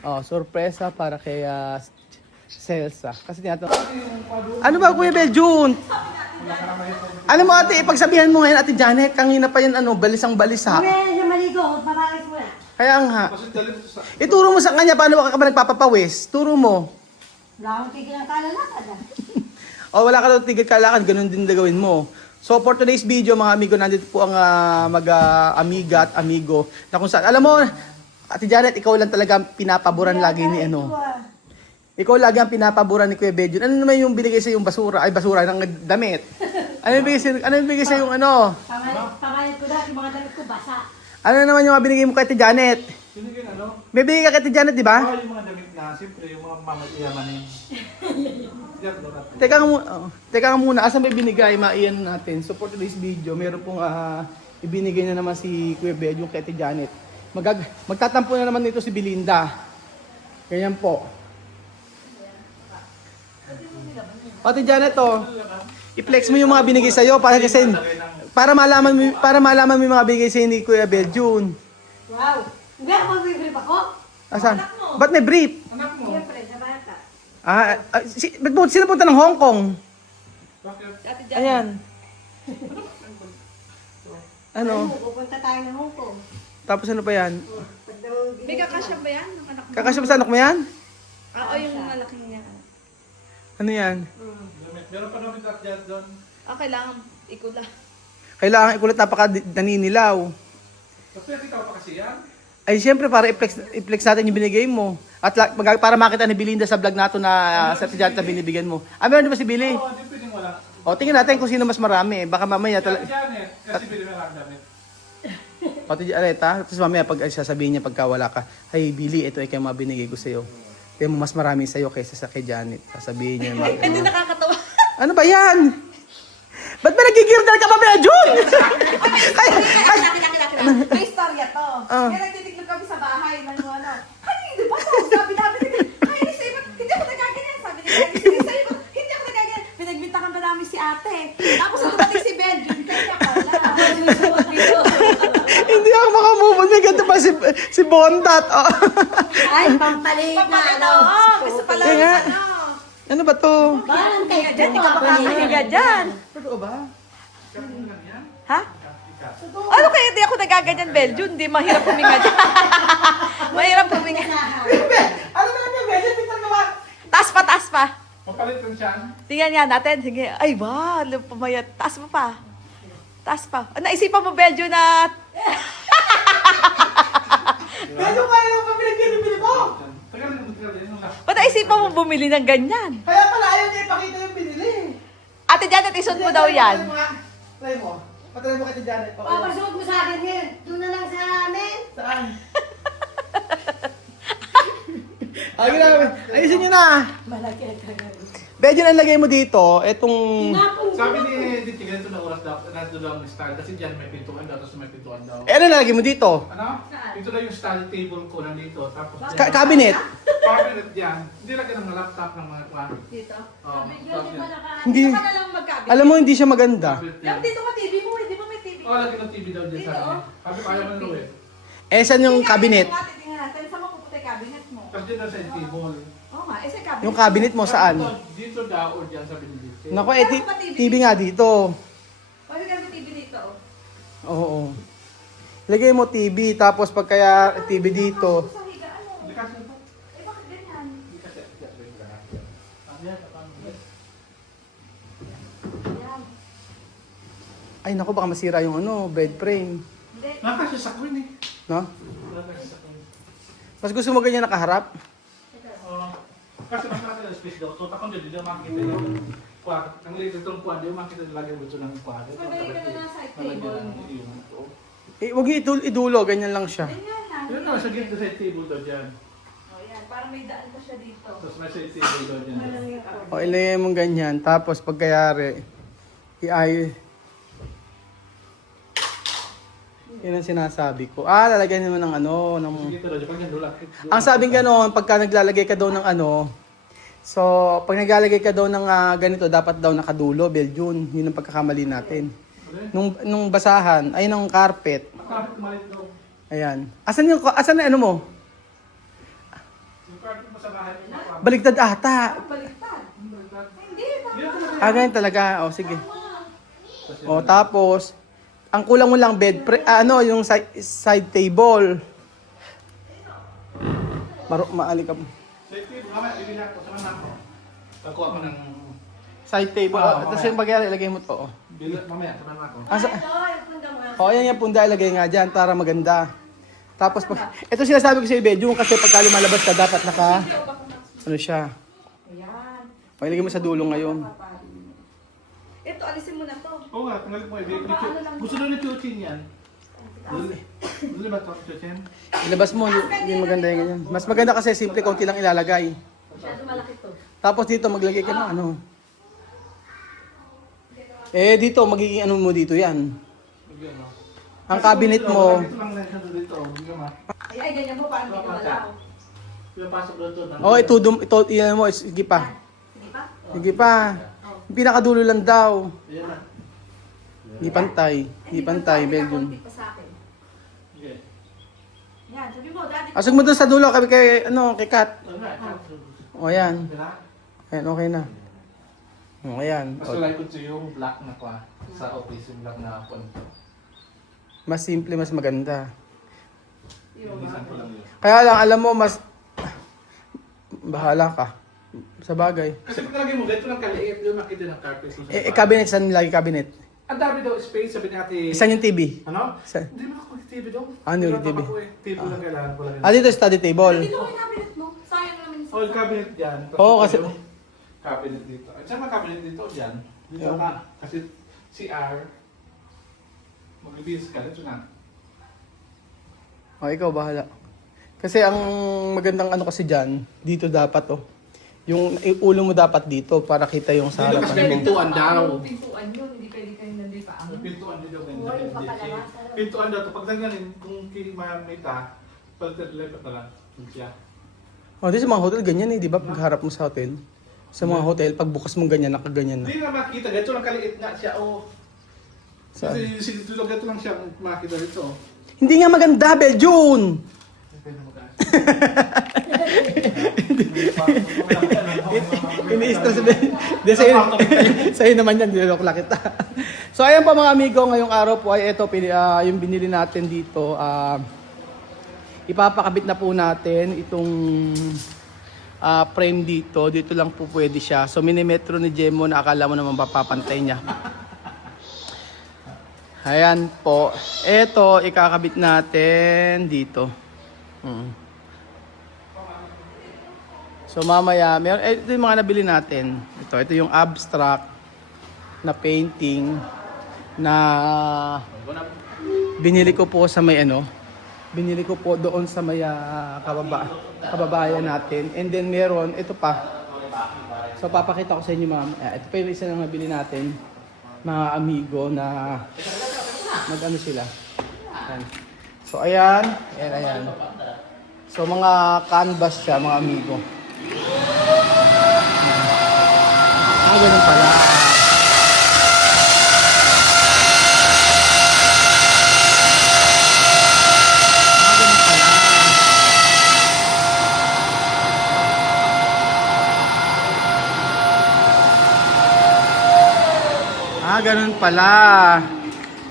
Oh, sorpresa para kay Celsa. Kasi tinatanong. Ano ba Kuya Beljun? Ano mo ate, ipagsabihan mo ngayon ate Janet, kanina pa yan balisang balisa. May maligo, mabakit mo na. Kaya nga. Ituro mo sa kanya paano ka ba nagpapapawis. Turo mo. Wala akong tigil ang kalalakad ah. O wala ka daw tigil kalakad, ganun din gawin mo. So for today's video mga amigo, nandito po ang amiga at amigo na kung saan, alam mo, Ate Janet, ikaw lang talaga pinapaboran lagi ni Ikaw lagi ang pinapaboran ni Kuya Beljun. Ano naman yung binigay sa yung basura ng damit? Ano yung binigay sa yung Pamalit ko dahil mga damit ko basa. Ano naman yung binigay mo kay Ate Janet? Binigyan May binigay ka kay Ate Janet, di ba? yung mga damit na, siyempre yung mga mamayamanin. Teka nga muna, asan may binigay? Maiyan natin. So for today's video, meron pong ibinigay na naman si Kuya Beljun kay Ate Janet. Magtatampo na naman nito si Belinda. Ganyan po. Ate Janet, i-flex mo yung mga binigay sa'yo para malaman mo yung mga binigay sa'yo ni Kuya Beljun. Wow! Hindi ako mag-brief ako. Asan? Ba't may brief? Anak mo? Siyempre, sa bata. Sino punta ng Hong Kong? Bakit? Ayan. Ano? Pupunta tayo ng Hong Kong. Tapos ano pa yan? May kakasya ba yan? Ng anak mo? Kakasya ba sa anak mo yan? Oo, yung malaking niya. Ano yan? Meron pa namin dyan doon. Kailangan ikula. Kailangan ikulit naninilaw. Kasi ikaw pa kasi yan. Ay siyempre para i-flex natin yung binigay mo. At para makita ni Belinda sa vlog nato na sa Janet na binibigyan mo. Meron di ba si Billy? Oo, hindi pwedeng wala. O tingnan natin kung sino mas marami. Baka mamaya Kasi Janet, kasi bilhin mo lang damit. O Areta, tapos mamaya pag sasabihin niya pagka wala ka, "Hey Billy, ito ay kayo mga binigay ko sa'yo. Kaya mo mas marami sa'yo kaysa sa kay Janet." Sasabihin niya. Hindi nakakatawa. Ano ba yan? Ba't ba nagigirtal ka pa, Beljun? May istorya to. Kaya nagtitiklop kami sa bahay ng ano. Di ba to? Sabi namin, hindi ako nagaganyan. Sabi ni Kenny, hindi ako nagaganyan. Pinagbintakan pa namin si ate. Tapos dumating si Beljun, kaya pala. Hindi ako makamove on. May ganito pa si Bontat. Ay, pampalit na ano. Gusto pala Kaya, ano ba to? Parang kayo Dyan, di ka makakahiga dyan. Totoo ba? Ha? Ano kaya hindi ako nagaganyan, Beljun? Hindi mahirap huminga dyan. Mahirap huminga. Ano ba natin, Beljun? Tingnan mo ba? Taas pa. Papalit lang siya. Tingnan nga natin. Sige. Ay, ba? Pumayat. Taas mo pa. Naisipan mo, Beljun, na... Beljun, kaya lang pa pinagpili mo. Tagal din. Ba't naisipan mo bumili ng ganyan? Kaya pala ayaw niya ipakita yung binili. Ate Janet, isot mo daw yan. Try mo. Patry mo kay Janet. Papasuot mo sa akin ngayon. Doon na lang sa amin. Saan? Ayusin nyo na. Malaki ka. Beljun, ang lagay mo dito, etong... Napong Sabi ni Diti, ganito na oras daw, nandito daw ang style. Kasi dyan may pintuan daw, tapos may pintuan daw. ano nalagay mo dito? Ano? Ito na yung study table ko nandito. Tapos Cabinet. cabinet dyan. Hindi lang ng laptop ng mga kwan. Dito? Oo. Hindi. Dito ka na lang magkabit. Alam mo, hindi siya maganda. Yung dito ka TV mo, hindi mo may TV. Oo, lagi ng TV daw dyan sa akin. Sabi ko ayaw mo na eh. Saan yung cabinet? Tingnan natin, saan mo pupunta yung cabinet mo? Tapos dyan daw sa table. Oo nga, sa cabinet. Yung cabinet mo saan? Dito daw o dyan sabi ni Diti. Naku, TV nga dito. Pwede ka may TV dito. Oo. Lagay mo TV, tapos pag kaya TV dito. Sa higaan mo. Hindi kasi ito. Bakit ganyan? Hindi kasi ito. Yan. Ay naku, baka masira yung bed frame. Hindi. Nakasya sa queen eh. No? Nakasya sa queen. Mas gusto mo ganyan nakaharap? Kasi mas nakasya ng space daw. So takon dyan, hindi na makikita yung kwarto. Ang liit itong kwarto, yung makikita nilagay mo ng kwarto. Madali ka na lang sa table. Huwag idulo, ganyan lang siya. Ganyan lang. Yun na, sa gitna sa table daw dyan. O yan, parang may daan pa siya dito. Tapos may sa table daw dyan. O ilagay mo ganyan, tapos pag kayari, yun ang sinasabi ko. Lalagyan mo ng ng... Dito daw, pag yan dulak. Ang sabing gano'n, pagka naglalagay ka daw ng so pag naglalagay ka daw ng ganito, dapat daw nakadulo, Beljun. Yun ang pagkakamali natin. Nung basahan, ay nung carpet. Bakit kumalit daw? Ayan. Asan na mo? Pag mo sa bahay, Baligtad ata. Baliktad. Hindi. Ganyan talaga. O, sige. O, tapos, ang kulang mo lang yung side table. Maali ka. Safety, mamaya, bibili ako. Saan ako? Pagkuha ko ng... Side table. Tapos yung pagyari, ilagay mo to. Mamaya, saan ako? Ito, yung punda mo. Yan yung punda, ilagay nga dyan para maganda. Tapos, ito sinasabi ko sa bedroom kasi pagka lumalabas ka, dapat ano siya. Ayan. O, ilagay mo sa dulo ngayon. Ito, alisin mo na to. Oo nga, tanggalin mo. Gusto doon ng chuchin yan. Dili ba ito chuchin? Ilabas mo, yung maganda yung ganyan. Mas maganda kasi simple, konti lang ilalagay. Masyado malaki to. Tapos dito, maglagay ka ng ano. Dito, magiging ano mo dito yan. Ang cabinet mo, Dito lang na siya dito. Bigyan mo. Ay, ganyan mo, paano dito wala ako. Yung pasok doon. yan mo, sige pa. Sige pa? Sige pa. Yung pinakadulo lang daw. Ayan na. Hindi pantay, Belgium. Konti pa sa akin. Okay. Yan, sabi mo, dati. Asog mo doon sa dulo, kay Kat. Ano na? O, yan. Diba? Ayan, okay na. O, ayan. Mas like ko yung black na kwa. Sa office yung black na phone. Mas simple, mas maganda. Linisan ko lang yun. Kaya lang, alam mo, bahala ka. Sa bagay. Kasi pag nalagay mo, ganito lang kaliit. Yung makita ng carpet. Cabinet, saan nilagay cabinet? Ang dami daw space, sabi ni ate. Saan yung TV? Ano? Saan? Hindi mo ako TV daw. Ano yung TV? TV lang kailangan ko lang. Dito study table. Dito ko yung cabinet mo. Sayang naman yung Oh, yung cabinet dyan. Oo, kasi- yung cabinet dito. At saan ang cabinet dito? Dyan. Dito Yeah. na. Kasi CR. Magbibis ka. Dito na. O, ikaw, bahala. Kasi ang magandang ano kasi dyan, dito dapat yung ulo mo dapat dito para kita yung sa Dito kasi harapan mo. pintuan daw. pintuan yun, hindi pwede kayo nandito pa. May pintuan dito. Oo, yung papalabas. Pintuan daw. Pag tanggalin, kung may ta, palipat na lang. Yun siya. O, di sa mga hotel, ganyan di ba? Pagharap mo sa hotel. Sa mga hotel, pagbukas mo ganyan, nakaganyan na. Hindi na makita. Ganito lang kaliit nga siya. Oh. Saan? Kasi dito lang siya makita dito. Hindi nga maganda, Beljun! Ini-stress ba? Di, sa'yo naman yan, nilolok lang kita. So ayan po mga amigo, ngayong araw po ay ito, yung binili natin dito. Ipapakabit na po natin itong frame dito. Dito lang po pwede siya. So minimetro ni Jemo na akala mo naman papapantay niya. Ayan po. Ito, ikakabit natin dito. So mamaya, ito yung mga nabili natin. Ito yung abstract na painting na binili ko po sa may binili ko po doon sa may kababayan natin. And then meron, ito pa. So papakita ko sa inyo ma'am. Ito pa yung isa na nabili natin. Mga amigo na nag-ano sila. Ayan. So ayan. So mga canvas siya mga amigo. Ganun pala. Ganun pala. Ganun pala.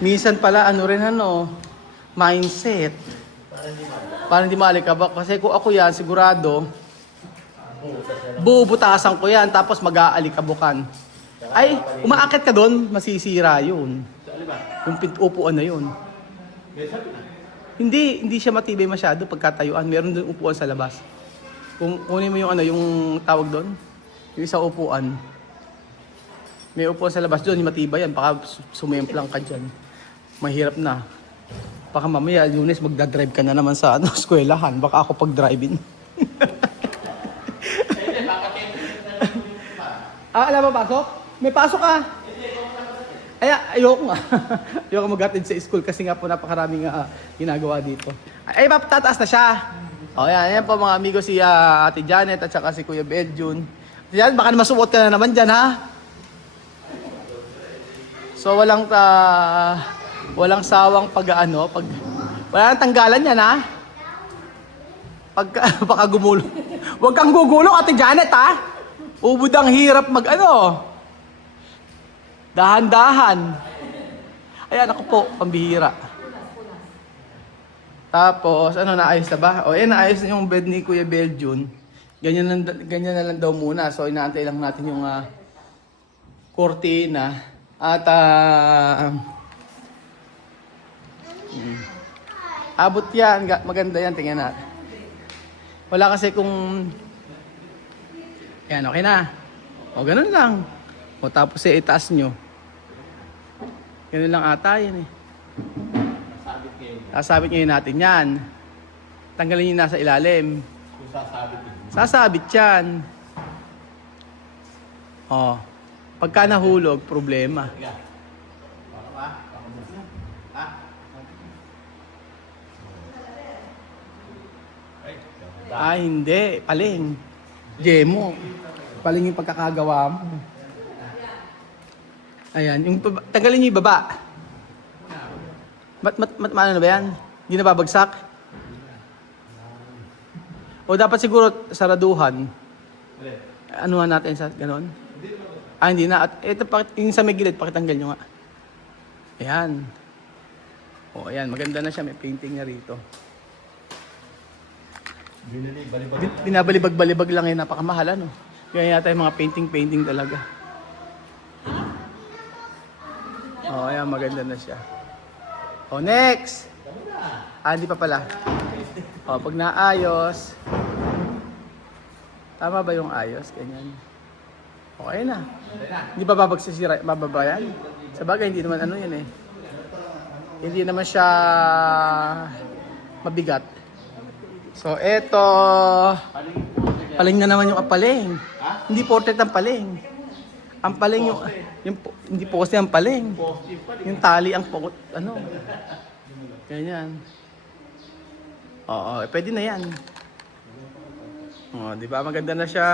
Minsan pala mindset. Para hindi maalikabak. Kasi kung ako yan, sigurado, bubutasan ko yan, tapos mag-aalikabukan. Ay, umaakit ka doon, masisira yun. Yung upuan na yun. Hindi siya matibay masyado pagkatayuan. Meron doon upuan sa labas. Kung kunin mo yung yung tawag doon, yung isang upuan. May upuan sa labas doon, yung matibay yan. Baka sumemplang ka dyan. Mahirap na. Baka mamaya, Lunes, magdadrive ka na naman sa eskwelahan. Baka ako pag-driving. Alam mo pasok? May pasok ka? Ayoko nga. Ayoko mag-attend sa school kasi nga po napakaraming ginagawa dito. Ay, tataas na siya. O yan po mga amigo si Ate Janet at saka si Kuya Beljun. Yan, baka masuot ka na naman dyan ha. So walang sawang wala nang tanggalan yan ha. Baka Huwag kang gugulong, Ate Janet, ha? Ubod ang hirap mag-ano. Dahan-dahan. Ayan, ako po, pambihira. Tapos, ano, naayos na ba? O, yan, naayos na yung bed ni Kuya Beljun. Ganyan na lang daw muna. So, inaantay lang natin yung kortina. At, abot yan. Maganda yan, tingnan natin. Wala kasi kung... Yan, okay na. O, ganun lang. O, tapos itaas nyo. Ganun lang ata yan eh. Sasabit ngayon natin yan. Tanggalin yung nasa ilalim. Sasabit yan. O, pagka nahulog, problema. Hindi. Paling. Jemo. Paling yung pagkakagawa mo. Ayan. Tanggalin nyo yung baba. Ano na ba yan? Hindi na babagsak? O dapat siguro saraduhan. Anuhan natin sa ganon? Hindi na. At ito, yung sa may gilid, pakitanggal nyo nga. Ayan. O, ayan. Maganda na siya. May painting na rito. Binabalibag-balibag lang yun. Napakamahal, ano? Kaya yata yung mga painting talaga. O, ayan. Maganda na siya. O, next! Hindi pa pala. O, pag naayos. Tama ba yung ayos? Ganyan. Okay na. Hindi ba babagsisira? Bababa yan? Sa bagay, hindi naman ano yan eh. Hindi naman siya mabigat. So, eto. Paling na naman yung paling. Hindi portrait ang paling. Ang paling yung hindi poste ang paling. Yung tali ang ano. Ganyan. Oo, pwede na yan. Oh, di ba maganda na siya?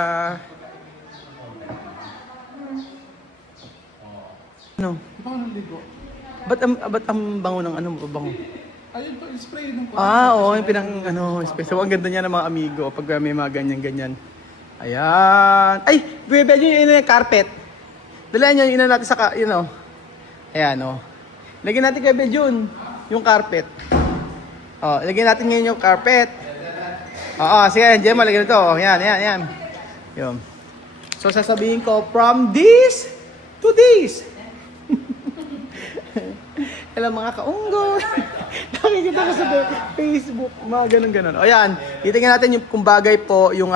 Ano? Ba't ang bango ng ano mo? Bango? Ayun to, spray ng Oo, yung pinang ano, special. Ang ganda niya ng mga amigo pag may mga ganyan-ganyan. Ayan. Ay, bebe yun yung carpet. Dala niya, yun natin sa, you know. Ayan, oh. Lagyan natin kay Beljun yung carpet. Oh, lagyan natin ngayon yung carpet. Oo, sige, Gemma, lagyan ito. Yan. Yun. So, sasabihin ko, from this to this. Alam mga kaunggoy. Nakikita ko sa Facebook, mga ganun-ganun. O yan, titingnan natin yung kung bagay po yung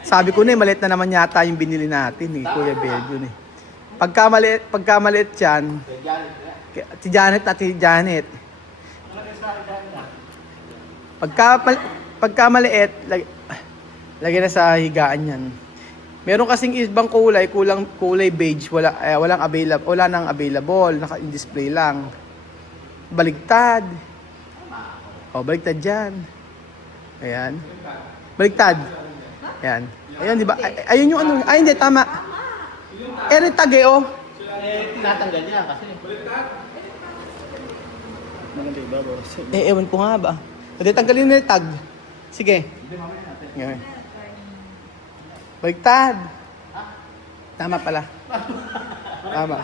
sabi ko na maliit na naman yata yung binili natin ni Kuya Beljun eh. Pagka maliit yan, si Janet at si Janet. Pagka maliit, lagyan na sa higaan yan. Meron kasing ibang kulay beige, wala nang available, naka-display lang. Baligtad. O, baligtad diyan. Ayan. Baligtad. Ayan. Ayun, di ba? Ayun yung ano. Ay, hindi, tama. Eritag eh, oh. Tinatanggal niya kasi. Ewan ko nga ba. Hindi, tanggalin na yung tag. Sige. Ngayon. Baligtad. Tama pala. Tama.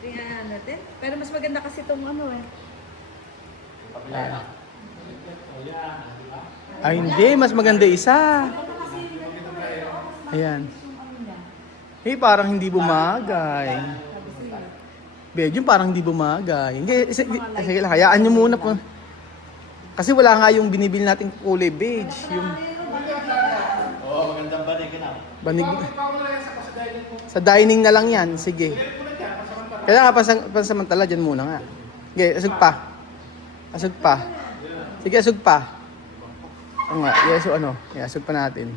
Tingnan natin. Pero mas maganda kasi itong ano eh. Ay, hindi. Mas maganda isa. Ayan. Parang hindi bumagay. Beljun, parang hindi bumagay. Hindi, sige lang. Hayaan nyo muna po. Kasi wala nga yung binibili natin kulay beige. Yung magandang banig na. banig. Sa dining na lang yan. Sige. Kaya nga, pansamantala dyan muna nga. Sige, asug pa. Asug pa. Sige, asug pa. O nga, asug pa natin.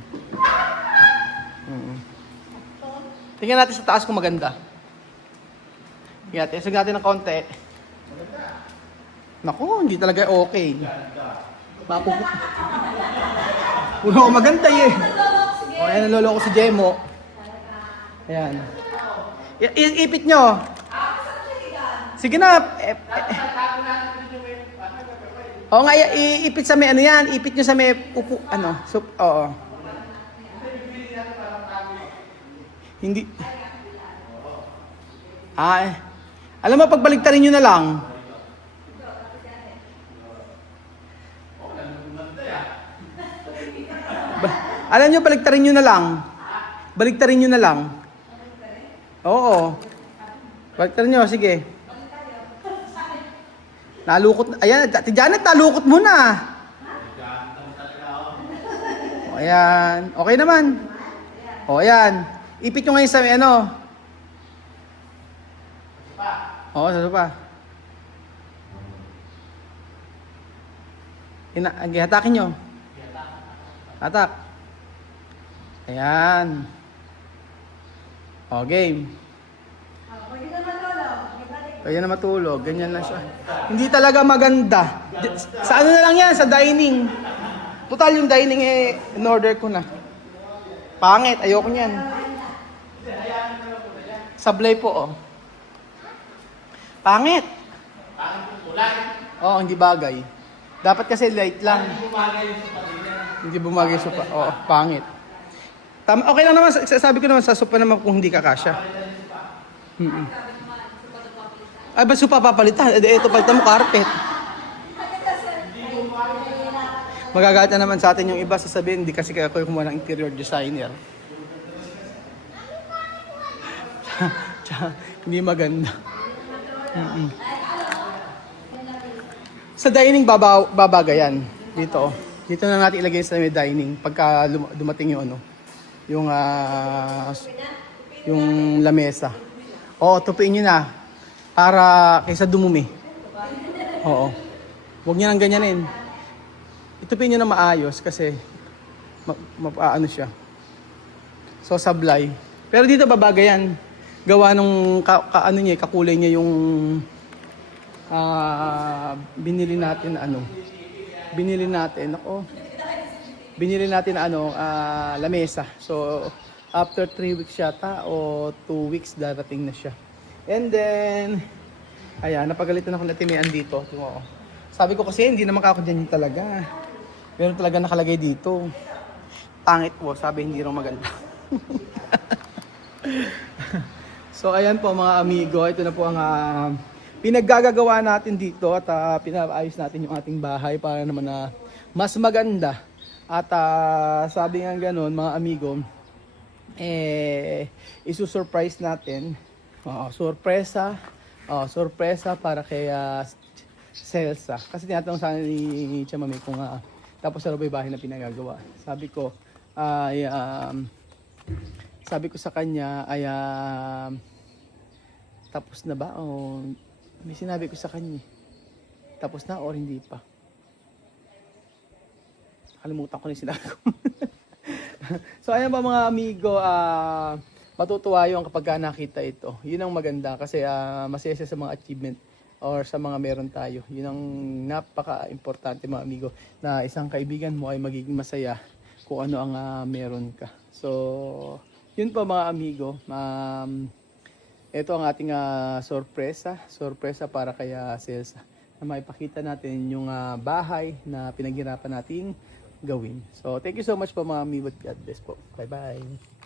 Tingnan natin sa taas kung maganda. Tingnan natin, asug natin ng konti. Naku, hindi talaga okay. Puno ko maganda eh. O, ayan, naloloko si Jemo. Ayan. Ipit nyo. Sige na. Oo nga, iipit sa may ano yan. Ipit nyo sa may upo, ano, soup, oo. Hindi. Ay. Alam mo, pagbaligtarin nyo na lang. Alam nyo, baligtarin nyo na lang. Baligtarin nyo na lang. Oo. Baligtarin nyo, sige. Nalukot. Ayan, Ate Janet, nalukot mo na. O, ayan. Okay naman. O, ayan. Ipit nyo ngayon sa ano. Oo, sa sopa. Hatakin nyo. Hatak. Ayan. O, game. Kaya na matulog, ganyan lang siya. Hindi talaga maganda. Sa ano na lang yan, sa dining. Total yung dining in-order ko na. Pangit, ayoko niyan. Sablay po, oh. Pangit. Oo, hindi bagay. Dapat kasi light lang. Hindi bumagay sa sopa. Oo, pangit. Tama, okay lang naman, sabi ko naman sa sopa naman kung hindi kakasya. Ay, ba sopa papalitan? Ito, palitan mo carpet. Magagalit na naman sa atin yung iba, sasabihin, hindi kasi ako yung kumuha ng interior designer. Hindi maganda. Sa dining, babagayan. Dito, dito na natin ilagay sa may dining. Pagka dumating yung ano, yung lamesa. Oo, tupiin nyo na. Para kaysa dumumi. Oo. Huwag niyo nang ganyanin. Itupin niyo na maayos kasi ano siya. So sablay. Pero dito babagayan. Gawa nung ano niya, kakulay niya yung binili natin lamesa. So after 3 weeks yata o 2 weeks darating na siya. And then, ayan, napagalitan ako na timian dito. Sabi ko kasi, hindi naman ako dyan talaga. Meron talaga nakalagay dito. Pangit po, sabi hindi rin maganda. So, ayan po mga amigo. Ito na po ang pinaggagawa natin dito at pinaayos natin yung ating bahay para naman na mas maganda. At sabi nga ganun, mga amigo, isusurprise natin. Sorpresa para kay Celsa. Kasi tinatanong sana ni Chamame kung tapos sa may bahay na pinagagawa. Sabi ko sa kanya ay tapos na ba? O may sinabi ko sa kanya. Tapos na o hindi pa? Kalimutan ko na yung sinabi ko. So ayan ba mga amigo, matutuwa yung kapag nakita ito. Yun ang maganda kasi masaya sa mga achievement or sa mga meron tayo. Yun ang napaka-importante mga amigo na isang kaibigan mo ay magiging masaya kung ano ang meron ka. So, yun po mga amigo. Ito ang ating sorpresa para kay Celsa. Na maipakita natin yung bahay na pinaghirapan nating gawin. So, thank you so much po mga amigo. God bless po. Bye-bye.